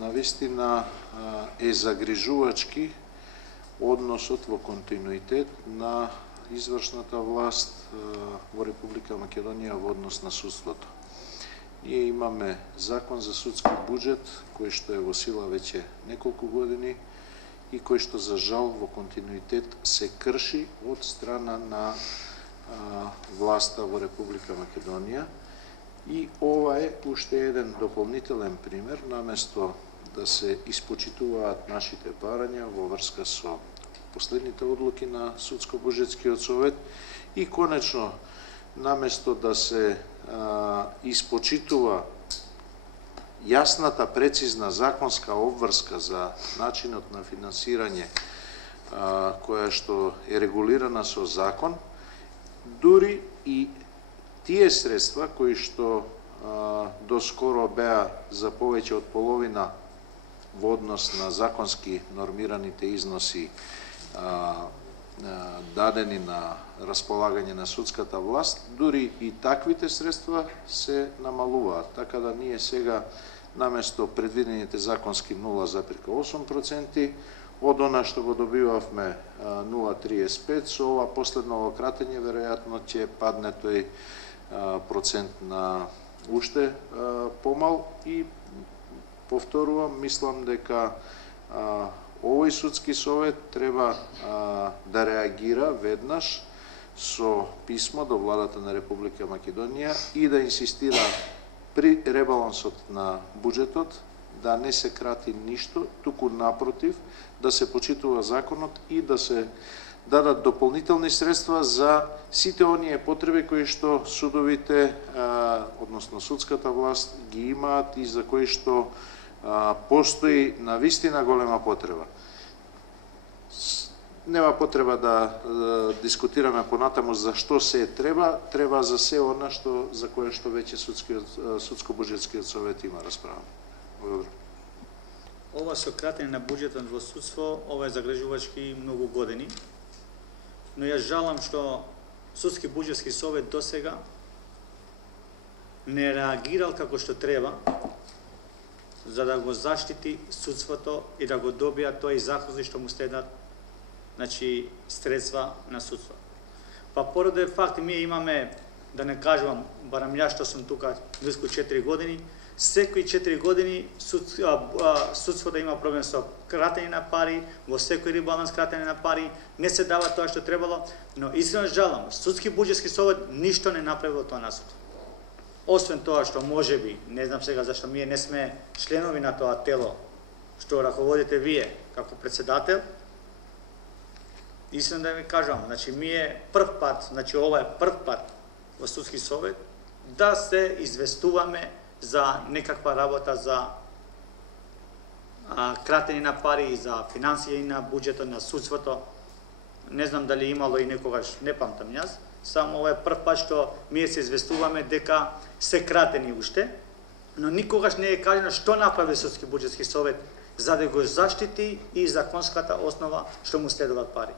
навистина е загрижувачки односот во континуитет на извршната власт во Република Македонија во однос на судството. Ние имаме закон за судски буџет кој што е во сила веќе неколку години и кој што за жал во континуитет се крши од страна на власта во Република Македонија. И ова е уште еден дополнителен пример, наместо да се испочитуваат нашите барања во врска со последните одлуки на Судско-буџетскиот совет и конечно, наместо да се испочитува јасната, прецизна законска обврска за начинот на финансирање која што е регулирана со закон, дури и тие средства кои што доскоро беа за повеќе од половина во однос на законски нормираните износи дадени на располагање на судската власт, дури и таквите средства се намалуваат. Така да ние сега наместо предвидените законски 0,8%, од она што го добивавме 0,35, со ова последно кратење веројатно ќе падне тој процент на уште помал и повторувам, мислам дека овој судски совет треба да реагира веднаш со писмо до владата на Република Македонија и да инсистира при ребалансот на буџетот да не се крати ништо, туку напротив, да се почитува законот и да се дадат дополнителни средства за сите оние потреби кои што судовите, односно судската власт ги имаат и за кои што постои навистина голема потреба. Нема потреба да дискутираме понатаму за што се треба за се она што за кое што веќе Судско-буџетскиот совет има расправа. Благодарам. Ова со кратење на буџетот во судство, ова е загрижувачки многу години. Но ја жалам што Судски буџетски совет досега не реагирал како што треба за да го заштити судството и да го добија тој захози што му следат, значи, средства на судство. Па поради факт, ние имаме, да не кажувам, барам ја што сум тука близко 4 години, секои 4 години судството има проблем со кратење на пари, во секој ребаланс кратење на пари, не се дава тоа што требало, но искрено жалам, Судски буџетски совет ништо не направи во тоа насока. Освен тоа што можеби, не знам сега зашто ние не сме членови на тоа тело што раководите вие како председател, искрено да ви кажам, значи ние прв пат, значи ова е прв пат во Судски совет да се известуваме за некаква работа за кратење на пари, за финансија на буџетот на судството. Не знам дали имало и некогаш, не памтам јас, само ова е прв пат што ние се известуваме дека се кратени уште, но никогаш не е кажано што направи Судски буџетски совет за да го заштити и законската основа што му следуваат пари.